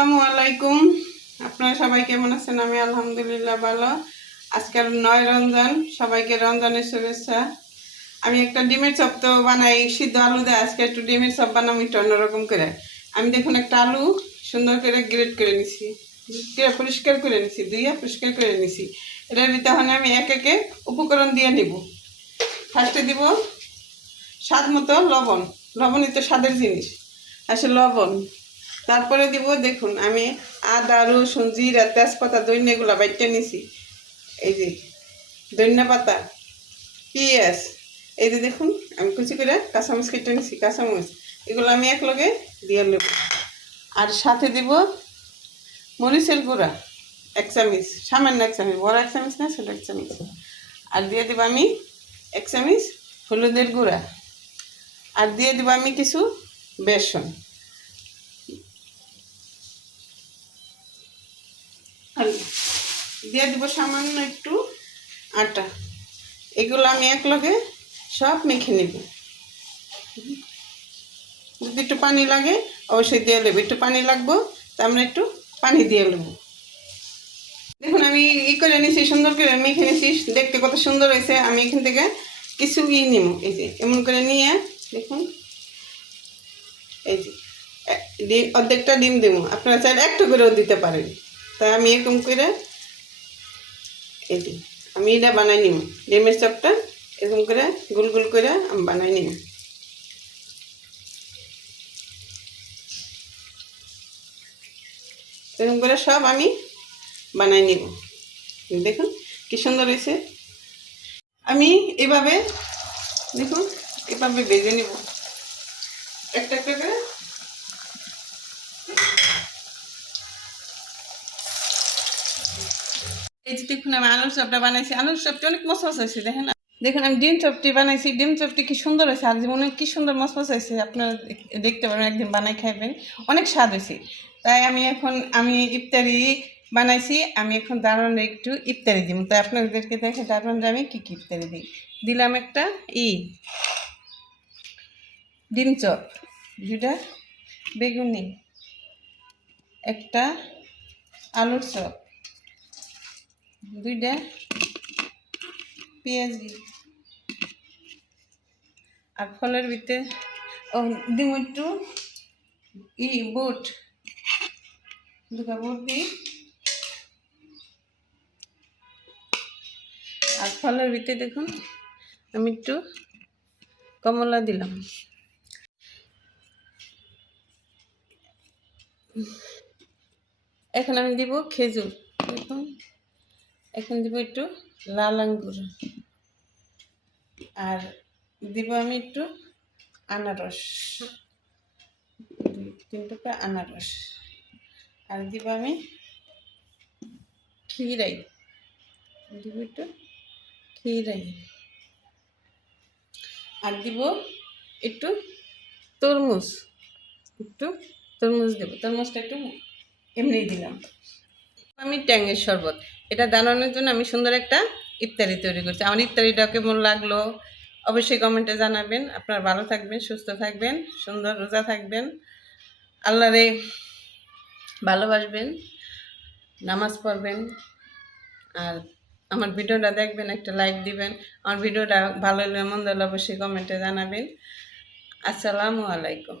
আসসালামু আলাইকুম। আপনারা সবাই কেমন আছেন? আমি আলহামদুলিল্লাহ ভালো। আজকের 9 রমজান, সবাইকে রমজানের শুভেচ্ছা। আমি একটা ডিমের চপ তো বানাই, সিদ্ধ আলু দিয়ে। আজকে একটু ডিমের চপ বানাবো একটু অন্যরকম করে। আমি দেখুন একটা আলু সুন্দর করে গ্রেট করে নিছি, পরিষ্কার করে নিছি, ধুইয়া পরিষ্কার করে নিছি। এটার ভিতরে আমি এক একে উপকরণ দিয়ে নিব। ফার্স্টে দিব স্বাদ মতো লবণ। লবণই তো স্বাদের জিনিস, আসলে লবণ। তারপরে দিব দেখুন আমি আদা, রসুন, জিরা, তেজপাতা, ধনিয়া এগুলো বাইটে নিছি। এই যে ধনিয়া পাতা, পেঁয়াজ, এই যে দেখুন আমি কুচি করে কাঁচামরিচ কেটে নিছি। কাঁচামরিচ এগুলো আমি একলগে দিয়ে নেব। আর সাথে দিব মরিচের গুঁড়া 1 চামচ, সামান্য 1 চামচ, বড় 1 চামচ না, ছোট 1 চামচ। আর দিয়ে দিব আমি 1 চামচ হলুদের গুঁড়া। আর দিয়ে দিব আমি কিছু বেসন। আর দিয়ে দিব সামান্য একটু আটা। এগুলো আমি একলগে সব মেখে নেব। যদি একটু পানি লাগে অবশ্যই দিয়ে দেবো, একটু পানি লাগবো তা আমরা একটু পানি দিয়ে নেব। দেখুন আমি করে নিয়েছি, সুন্দর করে মেখে নিয়েছি, দেখতে কত সুন্দর হয়েছে। আমি এখান থেকে কিছু নিব, এই যে এমন করে নিয়ে দেখুন, এই যে অর্ধেকটা ডিম দেবো। আপনারা চাইলে একটু করেও দিতে পারেন। তাই আমি এরকম করে এই যে আমি এটা বানাই নিব। ডিমের চপটা এরকম করে গোল গোল করে আমি বানাই নিব। এরকম করে সব আমি বানাই নিব। দেখুন কি সুন্দর হয়েছে। আমি এভাবে দেখুন এভাবে ভেজে নিব একটা একটা করে। এই যে দেখুন আমি আলুর চপটা বানাইছি। আলুর চপটা অনেক মশমস হয়েছে, দেখেন। দেখুন আমি ডিম চপটি বানাইছি। ডিম চপটি কি সুন্দর হয়েছে, আর যেমন কি সুন্দর মশমস হয়েছে। আপনারা দেখতে পারেন, একদিন বানাই খাইবেন, অনেক স্বাদ হয়েছে। তাই আমি ইফতারি বানাইছি। আমি এখন দারুণে একটু ইফতারি দিব। তাই আপনাদেরকে দেখে দারুণে আমি কী কী ইফতারি দিই। দিলাম একটা ডিম চপ, দুটা বেগুনি, একটা আলুর চপ, দুইটা পেঁয়াজি, আর ফলের ভিতরে দিব একটু বুট, দুটা বুট দিই। আর ফলের ভিতরে দেখুন আমি একটু কমলা দিলাম। এখন আমি দিব খেজুর, দেখুন। এখন দিব একটু লাল আঙ্গুর। আর দিব আমি একটু আনারস, 2-3 টুকরা আনারস। আর দিব আমি ক্ষীরাই, দিব একটু ক্ষীরাই। আর দিব একটু তরমুজ, দেবো। তরমুজটা একটু এমনি দিলাম। আমি ট্যাঙের শরবত, এটা দাঁড়ানোর জন্য আমি সুন্দর একটা ইফতারি তৈরি করছি। আমার ইফতারিটা কেমন লাগলো অবশ্যই কমেন্টে জানাবেন। আপনারা ভালো থাকবেন, সুস্থ থাকবেন, সুন্দর রোজা থাকবেন, আল্লাহরে ভালোবাসবেন, নামাজ পড়বেন। আর আমার ভিডিওটা দেখবেন, একটা লাইক দিবেন। আমার ভিডিওটা ভালো হলে মন্দ হলে অবশ্যই কমেন্টে জানাবেন। আসসালামু আলাইকুম।